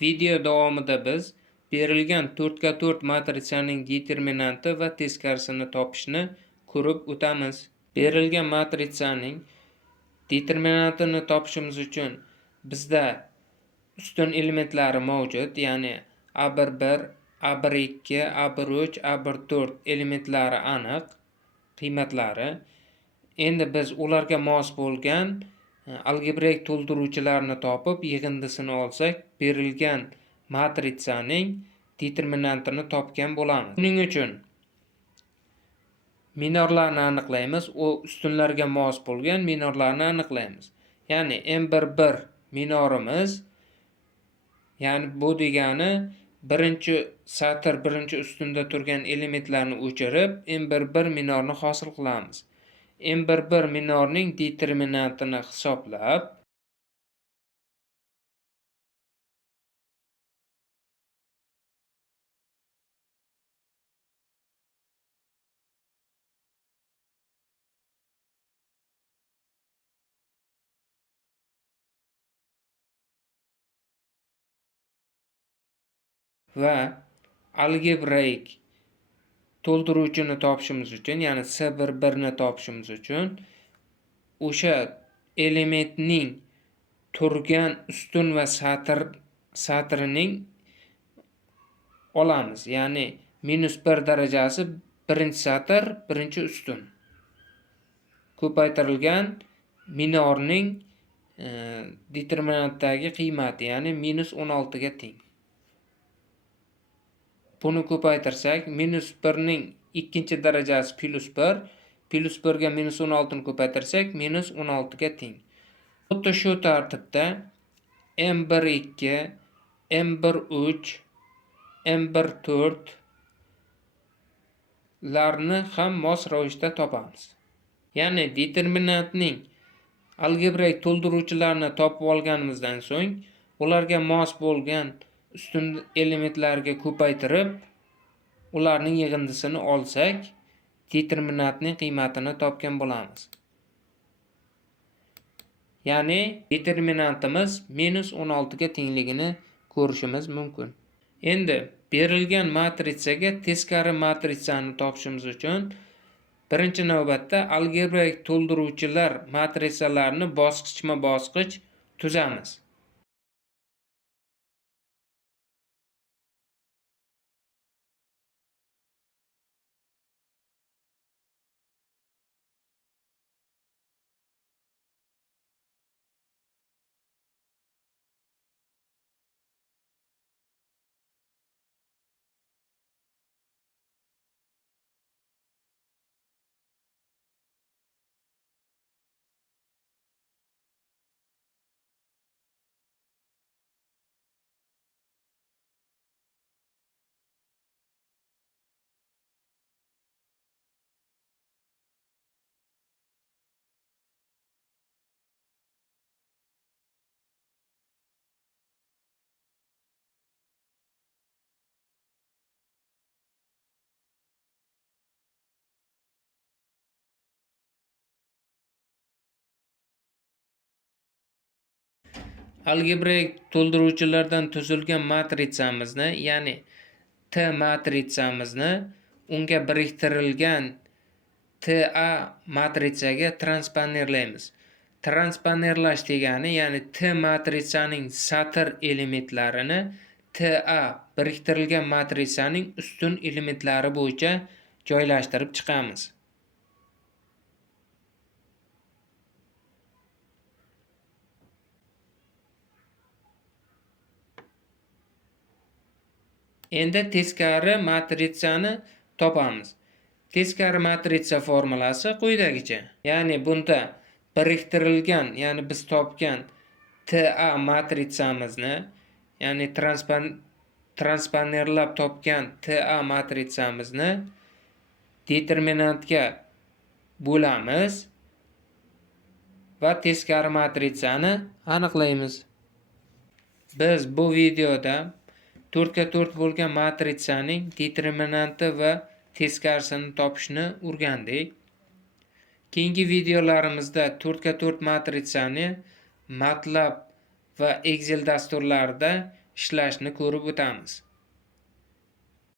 Video davomida biz berilgan 4x4 matrisaning determinanti va teskarisini topishni ko'rib o'tamiz. Berilgan matrisaning determinantini topishimiz uchun bizda ustun elementlari mavjud, ya'ni A11, A12, A13, A14 elementlari aniq, qiymatlari. Endi biz ularga mos bo'lgan algebrik to'ldiruvchilarni topib, yig'indisini olsak, berilgan matrisaning determinantini topgan bo'lamiz. Buning uchun minorlarni aniqlaymiz. O ustunlarga mos bo'lgan minorlarni aniqlaymiz. Ya'ni M11 minorimiz, ya'ni bu degani birinchi satr, birinchi ustunda turgan elementlarni o'chirib, M11 minorni hosil qilamiz. M11 minorning determinantini hisoblab, va algebrik to'ldiruvchini topishimiz uchun, ya'ni C11 ni topishimiz uchun o'sha elementning turgan ustun va satrining olamiz. Ya'ni -1 darajasi birinchi satr, birinchi ustun. Ko'paytirilgan minorning determinantdagi qiymati, ya'ni -16 ga teng. Buni ko'paytirsak, -1 ning ikkinchi darajasi +1, +1 ga -16 ni ko'paytirsak, -16 ga teng. Xuddi shu tartibda M12, M13, M14 larni ham mos ravishda topamiz. Ya'ni determinantning algebrik to'ldiruvchilarini topib olganimizdan so'ng, ularga mos bo'lgan ustun elementlarga ko'paytirib, ularning yig'indisini olsak, determinantning qiymatini topgan bo'lamiz. Ya'ni determinantimiz -16 ga tengligini ko'rishimiz mumkin. Endi berilgan matrisaga teskari matrisani topishimiz uchun birinchi navbatda algebrik to'ldiruvchilar matrisalarini bosqichma-bosqich tuzamiz. Algebrik to'ldiruvchilardan tuzilgan matrisamizni, ya'ni T matrisamizni unga biriktirilgan TA matrisaga transponerlaymiz. Transponerlash degani, ya'ni T matrisaning satr elementlarini TA biriktirilgan matrisaning ustun elementlari bo'yicha joylashtirib chiqamiz. Endi teskari matrisani topamiz. Teskari matrisa formulasi quyidagicha. Ya'ni bunda biriktirilgan, ya'ni biz topgan TA matrisamizni, ya'ni transponerlab topgan TA matrisamizni determinantga bo'lamiz va teskari matrisani aniqlaymiz. Biz bu videoda 4x4 bo'lgan matrisaning determinanti va teskarisini topishni o'rgandik. Keyingi videolarimizda 4x4 matrisani MATLAB va Excel dasturlarida ishlashni ko'rib o'tamiz.